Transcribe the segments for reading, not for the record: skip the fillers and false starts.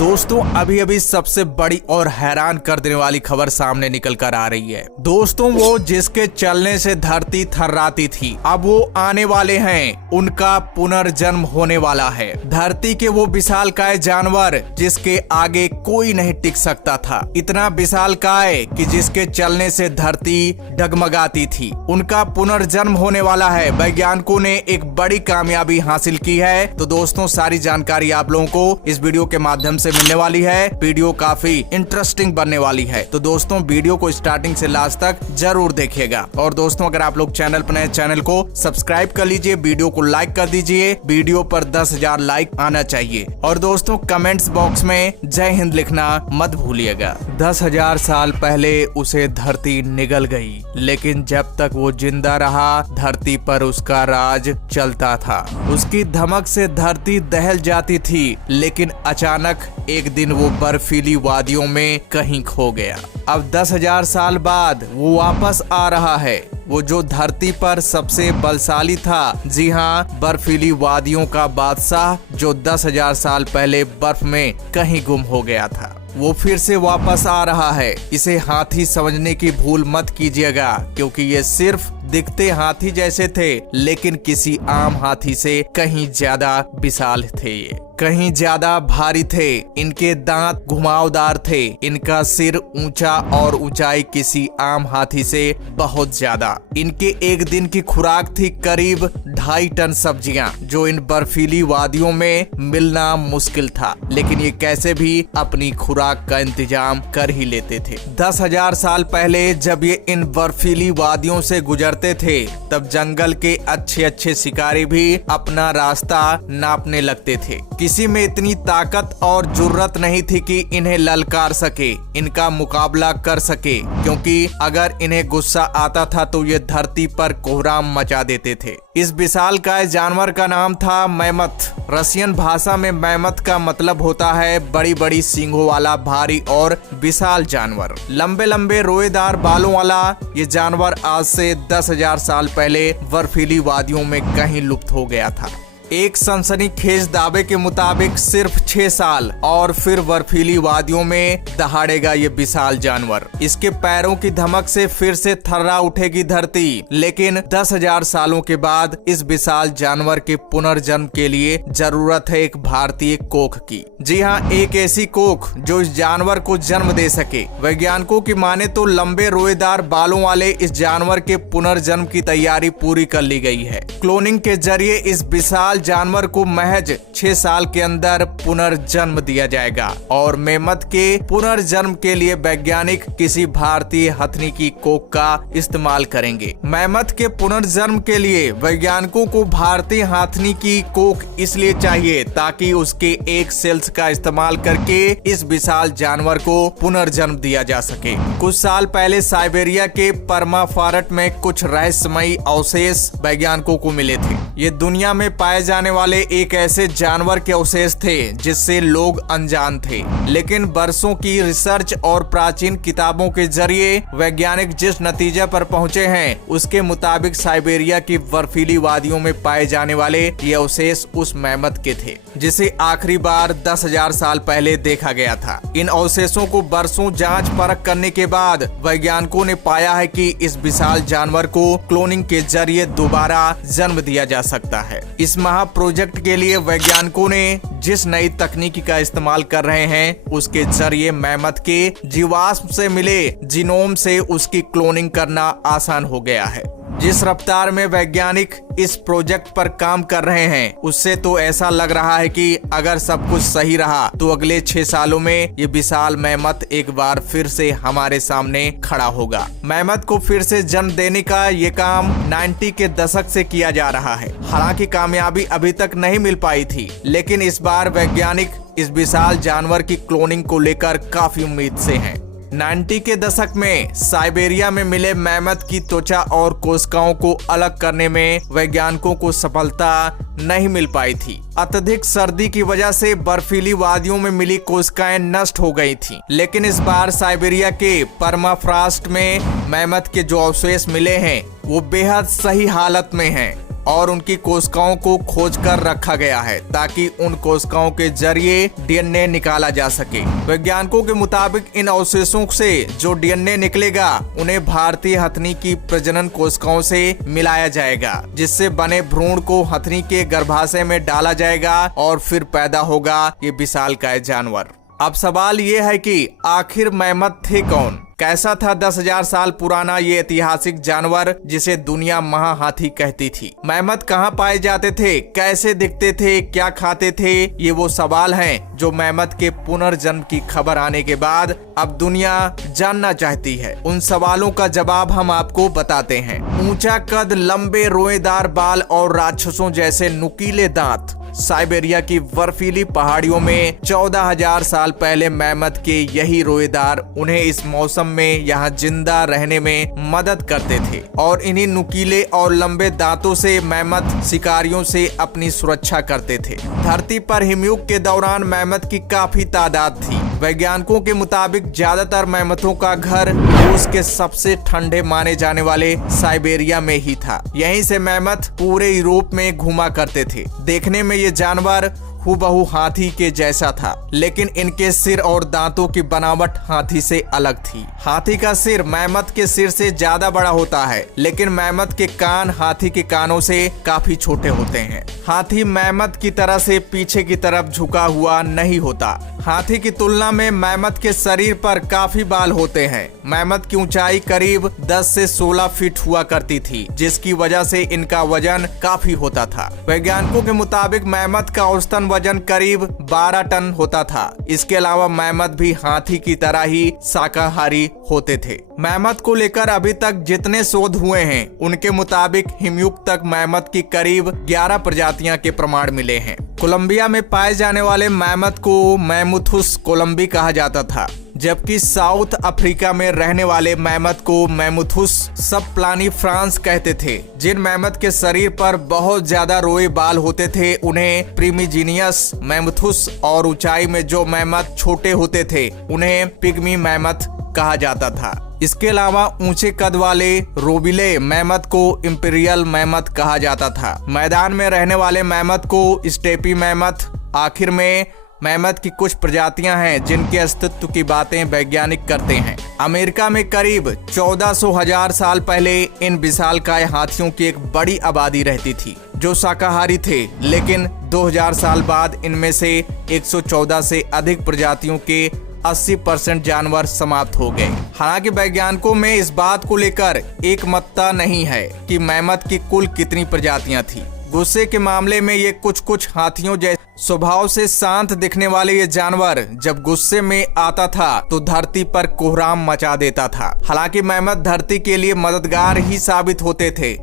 दोस्तों अभी अभी सबसे बड़ी और हैरान कर देने वाली खबर सामने निकल कर आ रही है। दोस्तों वो जिसके चलने से धरती थर्राती थी, अब वो आने वाले हैं, उनका पुनर्जन्म होने वाला है। धरती के वो विशालकाय जानवर जिसके आगे कोई नहीं टिक सकता था, इतना विशालकाय कि जिसके चलने से धरती डगमगाती थी, उनका पुनर्जन्म होने वाला है। वैज्ञानिकों ने एक बड़ी कामयाबी हासिल की है। तो दोस्तों सारी जानकारी आप लोगों को इस वीडियो के माध्यम से मिलने वाली है। वीडियो काफी इंटरेस्टिंग बनने वाली है, तो दोस्तों वीडियो को स्टार्टिंग से लास्ट तक जरूर देखिएगा। और दोस्तों अगर आप लोग चैनल पर नए, चैनल को सब्सक्राइब कर लीजिए, वीडियो को लाइक कर दीजिए। वीडियो पर 10,000 लाइक आना चाहिए। और दोस्तों कमेंट्स बॉक्स में जय हिंद लिखना मत भूलिएगा। 10,000 साल पहले उसे धरती निगल गई, लेकिन जब तक वो जिंदा रहा धरती पर उसका राज चलता था। उसकी धमक से धरती दहल जाती थी, लेकिन अचानक एक दिन वो बर्फीली वादियों में कहीं खो गया। अब 10,000 साल बाद वो वापस आ रहा है, वो जो धरती पर सबसे बलशाली था। जी हाँ, बर्फीली वादियों का बादशाह जो 10,000 साल पहले बर्फ में कहीं गुम हो गया था, वो फिर से वापस आ रहा है। इसे हाथी समझने की भूल मत कीजिएगा, क्योंकि ये सिर्फ दिखते हाथी जैसे थे, लेकिन किसी आम हाथी से कहीं ज्यादा विशाल थे। ये कहीं ज्यादा भारी थे। इनके दांत घुमावदार थे। इनका सिर ऊंचा और ऊंचाई किसी आम हाथी से बहुत ज्यादा। इनके एक दिन की खुराक थी करीब 2.5 टन सब्जियां, जो इन बर्फीली वादियों में मिलना मुश्किल था, लेकिन ये कैसे भी अपनी खुराक का इंतजाम कर ही लेते थे। 10,000 साल पहले जब ये इन बर्फीली वादियों से गुजरते थे, तब जंगल के अच्छे अच्छे शिकारी भी अपना रास्ता नापने लगते थे। किसी में इतनी ताकत और जुर्रत नहीं थी कि इन्हें ललकार सके, इनका मुकाबला कर सके, क्योंकि अगर इन्हें गुस्सा आता था तो ये धरती पर कोहराम मचा देते थे। इस विशालकाय जानवर का नाम था मैमथ। रशियन भाषा में मैमथ का मतलब होता है बड़ी बड़ी सींगों वाला भारी और विशाल जानवर। लंबे लंबे रोएदार बालों वाला ये जानवर आज से 10,000 साल पहले बर्फीली वादियों में कहीं लुप्त हो गया था। एक सनसनीखेज दावे के मुताबिक सिर्फ 6 साल और फिर बर्फीली वादियों में दहाड़ेगा ये विशाल जानवर। इसके पैरों की धमक से फिर से थर्रा उठेगी धरती, लेकिन 10,000 सालों के बाद इस विशाल जानवर के पुनर्जन्म के लिए जरूरत है एक भारतीय कोख की। जी हाँ, एक ऐसी कोख जो इस जानवर को जन्म दे सके। वैज्ञानिकों की माने तो लंबे रोएदार बालों वाले इस जानवर के पुनर्जन्म की तैयारी पूरी कर ली गई है। क्लोनिंग के जरिए इस विशाल जानवर को महज 6 साल के अंदर पुनर्जन्म दिया जाएगा। और मेमथ के पुनर्जन्म के लिए वैज्ञानिक किसी भारतीय हथनी की कोख का इस्तेमाल करेंगे। मेमथ के पुनर्जन्म के लिए वैज्ञानिकों को भारतीय हथनी की कोख इसलिए चाहिए ताकि उसके एक सेल्स का इस्तेमाल करके इस विशाल जानवर को पुनर्जन्म दिया जा सके। कुछ साल पहले साइबेरिया के परमाफ्रॉस्ट में कुछ रहस्यमयी अवशेष वैज्ञानिकों को मिले थे। ये दुनिया में पाए जाने वाले एक ऐसे जानवर के अवशेष थे जिससे लोग अनजान थे, लेकिन बरसों की रिसर्च और प्राचीन किताबों के जरिए वैज्ञानिक जिस नतीजे पर पहुंचे हैं, उसके मुताबिक साइबेरिया की बर्फीली वादियों में पाए जाने वाले ये अवशेष उस मैमथ के थे, जिसे आखिरी बार 10,000 साल पहले देखा गया था। इन अवशेषों को बरसों जांच परख करने के बाद वैज्ञानिकों ने पाया है कि इस विशाल जानवर को क्लोनिंग के जरिए दोबारा जन्म दिया जा सकता है। इस प्रोजेक्ट के लिए वैज्ञानिकों ने जिस नई तकनीकी का इस्तेमाल कर रहे हैं, उसके जरिए मैमथ के जीवाश्म से मिले जीनोम से उसकी क्लोनिंग करना आसान हो गया है। जिस रफ्तार में वैज्ञानिक इस प्रोजेक्ट पर काम कर रहे हैं, उससे तो ऐसा लग रहा है कि अगर सब कुछ सही रहा तो अगले 6 सालों में ये विशाल मैमथ एक बार फिर से हमारे सामने खड़ा होगा। मैमथ को फिर से जन्म देने का ये काम 90 के दशक से किया जा रहा है। हालांकि कामयाबी अभी तक नहीं मिल पाई थी, लेकिन इस बार वैज्ञानिक इस विशाल जानवर की क्लोनिंग को लेकर काफी उम्मीद से हैं। 90 के दशक में साइबेरिया में मिले मैमथ की त्वचा और कोशिकाओं को अलग करने में वैज्ञानिकों को सफलता नहीं मिल पाई थी। अत्यधिक सर्दी की वजह से बर्फीली वादियों में मिली कोशिकाएं नष्ट हो गई थीं। लेकिन इस बार साइबेरिया के परमाफ्रॉस्ट में मैमथ के जो अवशेष मिले हैं, वो बेहद सही हालत में हैं। और उनकी कोशिकाओं को खोज कर रखा गया है ताकि उन कोशिकाओं के जरिए डीएनए निकाला जा सके। वैज्ञानिकों के मुताबिक इन अवशेषों से जो डीएनए निकलेगा उन्हें भारतीय हथनी की प्रजनन कोशिकाओं से मिलाया जाएगा, जिससे बने भ्रूण को हथनी के गर्भाशय में डाला जाएगा और फिर पैदा होगा ये विशालकाय जानवर। अब सवाल ये है कि आखिर मैमथ थे कौन? कैसा था 10,000 साल पुराना ये ऐतिहासिक जानवर जिसे दुनिया महाहाथी कहती थी? मैमथ कहाँ पाए जाते थे, कैसे दिखते थे, क्या खाते थे? ये वो सवाल हैं जो मैमथ के पुनर्जन्म की खबर आने के बाद अब दुनिया जानना चाहती है। उन सवालों का जवाब हम आपको बताते हैं। ऊंचा कद, लंबे रोएदार बाल और राक्षसों जैसे नुकीले दांत। साइबेरिया की बर्फीली पहाड़ियों में 14,000 साल पहले मैमथ के यही रोएदार उन्हें इस मौसम में यहाँ जिंदा रहने में मदद करते थे और इन्हीं नुकीले और लंबे दांतों से मैमथ शिकारियों से अपनी सुरक्षा करते थे। धरती पर हिमयुग के दौरान मैमथ की काफी तादाद थी। वैज्ञानिकों के मुताबिक ज्यादातर मैमथों का घर रूस के सबसे ठंडे माने जाने वाले साइबेरिया में ही था। यहीं से मैमथ पूरे यूरोप में घूमा करते थे। देखने में ये जानवर हूबहू हाथी के जैसा था, लेकिन इनके सिर और दांतों की बनावट हाथी से अलग थी। हाथी का सिर मैमथ के सिर से ज्यादा बड़ा होता है, लेकिन मैमथ के कान हाथी के कानों से काफी छोटे होते हैं। हाथी मैमथ की तरह से पीछे की तरफ झुका हुआ नहीं होता। हाथी की तुलना में मैमथ के शरीर पर काफी बाल होते हैं। मैमथ की ऊंचाई करीब 10 से 16 फीट हुआ करती थी, जिसकी वजह से इनका वजन काफी होता था। वैज्ञानिकों के मुताबिक मैमथ का औसतन वजन करीब 12 टन होता था। इसके अलावा मैमथ भी हाथी की तरह ही शाकाहारी होते थे। मैमथ को लेकर अभी तक जितने शोध हुए हैं उनके मुताबिक हिमयुग तक मैमथ की करीब 11 प्रजातियां के प्रमाण मिले हैं। कोलंबिया में पाए जाने वाले मैमथ को मैमुथुस कोलंबी कहा जाता था, जबकि साउथ अफ्रीका में रहने वाले मैमथ को मैमुथुस सबप्लानीफ्रांस कहते थे। जिन मैमथ के शरीर पर बहुत ज्यादा रोए बाल होते थे उन्हें प्रिमिजीनियस मैमुथुस, और ऊंचाई में जो मैमथ छोटे होते थे उन्हें पिग्मी मैमथ कहा जाता था। इसके अलावा ऊंचे कद वाले रोबिले मैमथ को इंपीरियल मैमथ कहा जाता था। मैदान में रहने वाले मैमथ को स्टेपी मैमथ। आखिर में मैमथ की कुछ प्रजातियां हैं जिनके अस्तित्व की बातें वैज्ञानिक करते हैं। अमेरिका में करीब 1400,000 साल पहले इन विशालकाय हाथियों की एक बड़ी आबादी रहती थी जो शाकाहारी थे, लेकिन 2000 साल बाद इनमें से 114 से अधिक प्रजातियों के 80% जानवर समाप्त हो गए। हालांकि वैज्ञानिकों में इस बात को लेकर एक मत्ता नहीं है कि मैमथ की कुल कितनी प्रजातियां थी। गुस्से के मामले में ये कुछ हाथियों जैसे स्वभाव से शांत दिखने वाले ये जानवर जब गुस्से में आता था तो धरती पर कोहराम मचा देता था। हालांकि मैमथ धरती के लिए मददगार ही साबित होते थे।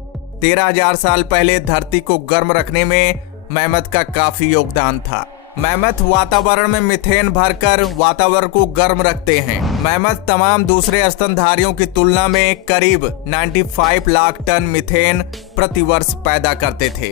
13,000 साल पहले धरती को गर्म रखने में मैमथ का काफी योगदान था। मैमथ वातावरण में मीथेन भरकर वातावरण को गर्म रखते हैं। मैमथ तमाम दूसरे स्तनधारियों की तुलना में करीब 95 लाख टन मीथेन प्रति वर्ष पैदा करते थे।